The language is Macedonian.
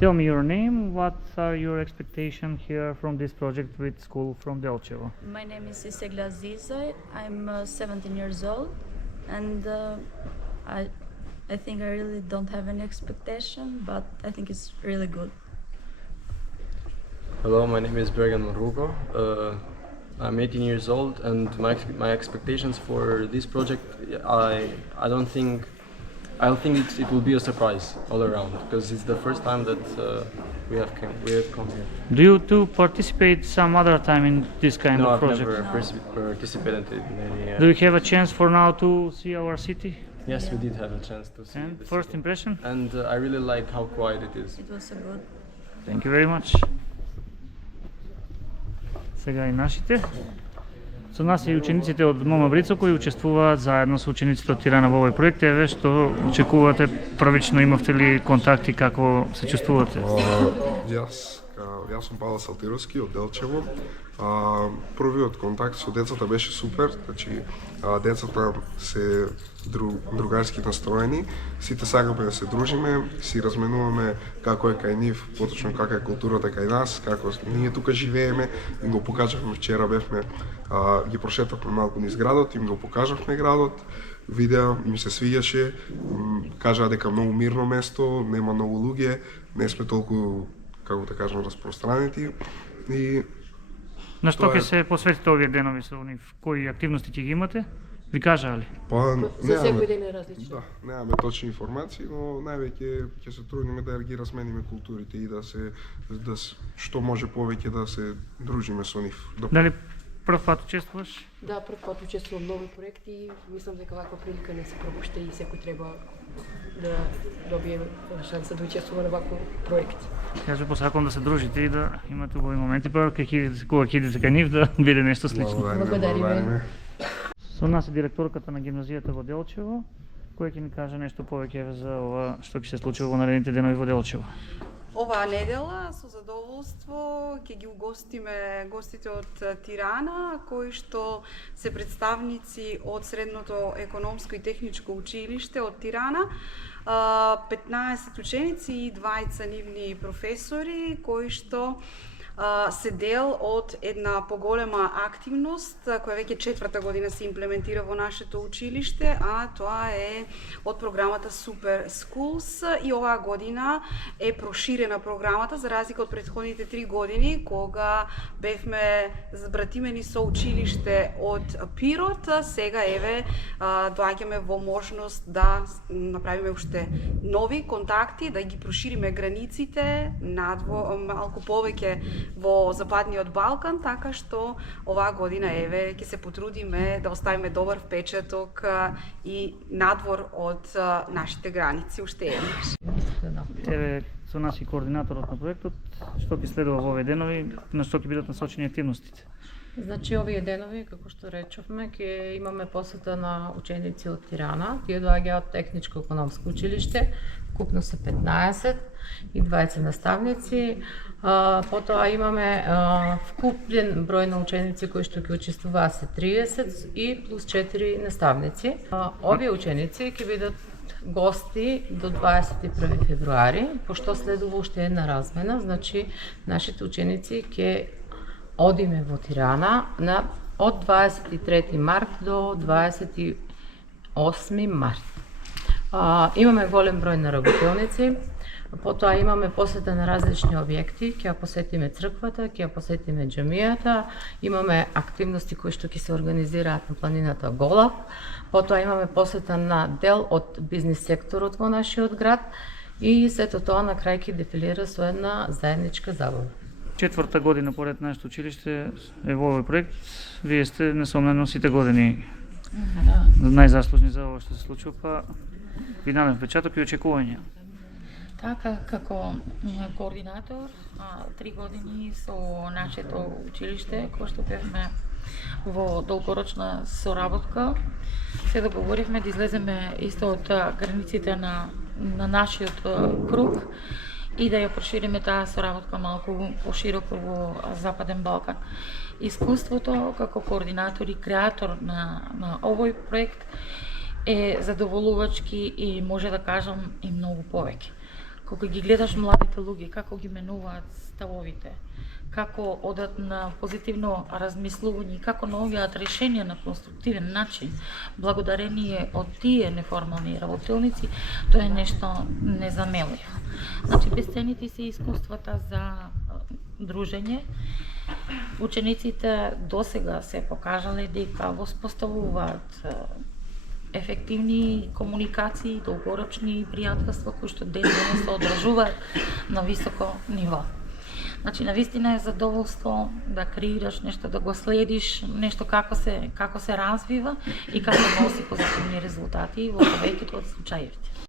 Tell me your name, what are your expectations here from this project with School from Delchevo? My name is Isegla Aziza. I'm 17 years old, and I think I really don't have any expectation, but I think it's really good. Hello, my name is Bergan Marugo. I'm 18 years old, and my expectations for this project, I don't think it will be a surprise all around, because it's the first time that we have come here. Do you too participate some other time in this kind of project? No, I've never participated in any. Do you have a chance for now to see our city? Yes, we did have a chance to see. And the first city. impression? And I really like how quiet it is. It was so good. Thank you very much. Сега и нашите. Со нас и учениците од Мома Брицо кои учествуваат заедно со учениците од Тирана во овој проект. Еве што очекувате, првично имавте ли контакти, како се чувствувате? Јас сум Павле Салтировски од Делчево. Првиот контакт со децата беше супер, значи децата се другарски настроени, сите сакаме да се дружиме, си разменуваме како е кај нив, поточно кака е културата кај нас, како ние тука живееме, им го покажавме вчера, бевме, ги прошетавме малку низ градот, им го покажавме градот, видеа, им се свиѓаше, кажаа дека многу мирно место, нема многу луѓе, не сме толку, како да кажам, распространети и На што ќе се посветите овие денови со нив? Кои активности ќе ги имате? Ви кажаа ли? За секој ден е различно. Да, немаме точни информации, но највеќе ќе се трудиме да ги размениме културите и да што може повеќе да се дружиме со нив. Дали прв пат учествуваш? Да, прв пат учествувам во нови проекти и мислам дека ваква прилика не се пропушта и секој треба да добие шанса да учествува на ваков проект. Јас ви посакувам да се дружите и да имате убави моменти, па кога ќе идете кај нив да биде нешто слично. Благодариме. Со нас е директорката на гимназијата во Делчево, која ќе ни каже нешто повеќе за ова што ќе се случи во наредните денови во Делчево. Оваа недела со задоволство ќе ги угостиме гостите од Тирана, кои што се представници од Средното економско и техничко училиште од Тирана, 15 ученици и 20 нивни професори, кои што се дел од една поголема активност која веќе четврта година се имплементира во нашето училиште, а тоа е од програмата Super Schools, и оваа година е проширена програмата за разлика од претходните 3 години кога бевме збратимени со училиште од Пирот. Сега еве доаѓаме во можност да направиме уште нови контакти, да ги прошириме границите малку повеќе во Западниот Балкан, така што оваа година еве ќе се потрудиме да оставиме добар впечаток и надвор од нашите граници уште еднаш. Еве со нас и координаторот на проектот, што ќе следува во овие денови, на што ќе бидат насочени активностите? Значи, овие денови, како што речовме, ќе имаме посета на ученици од Тирана. Тие доаѓаат од Техничко-економско училиште, вкупно се 15 и 20 наставници. Потоа имаме вкупен број на ученици кои што ќе учествуваат се 30 и плюс 4 наставници. Овие ученици ќе бидат гости до 21 февруари, пошто следува уште една размена, значи нашите ученици ќе одиме во Тирана од 23 март до 28 март. Имаме голем број на работилници, потоа имаме посета на различни објекти, ќе ја посетиме црквата, ќе ја посетиме џамијата, имаме активности кои што ќе се организираат на планината Голаб, потоа имаме посета на дел од бизнис секторот во нашиот град и сето тоа на крај ќе дефилира со една заедничка забава. Четврта година поред нашето училиште е во овој проект. Вие сте несомнено сите години најзаслужни за ова што се случува, па финален впечаток и очекувања. Така, како координатор, 3 години со нашето училиште, кој што бевме во долгорочна соработка, се договоривме да излеземе исто од границите на нашиот круг и да ја прошириме таа соработка малку пошироко во Западен Балкан. Искуството како координатор и креатор на овој проект е задоволувачки и може да кажам и многу повеќе. кога ги гледаш младите луѓе, како ги менуваат ставовите, како одат на позитивно размислување, како наоѓаат решенија на конструктивен начин, благодарение од тие неформални работилници, тоа е нешто незамеливо. Значи, бесцените се искуствата за дружење. Учениците досега се покажале дека воспоставуваат ефективни комуникации, долгорочни пријателства кои што ден денес се одржуваат на високо ниво. Значи, навистина е задоволство да креираш нешто, да го следиш, нешто како се развива и како носи позитивни резултати во повеќето од случаите.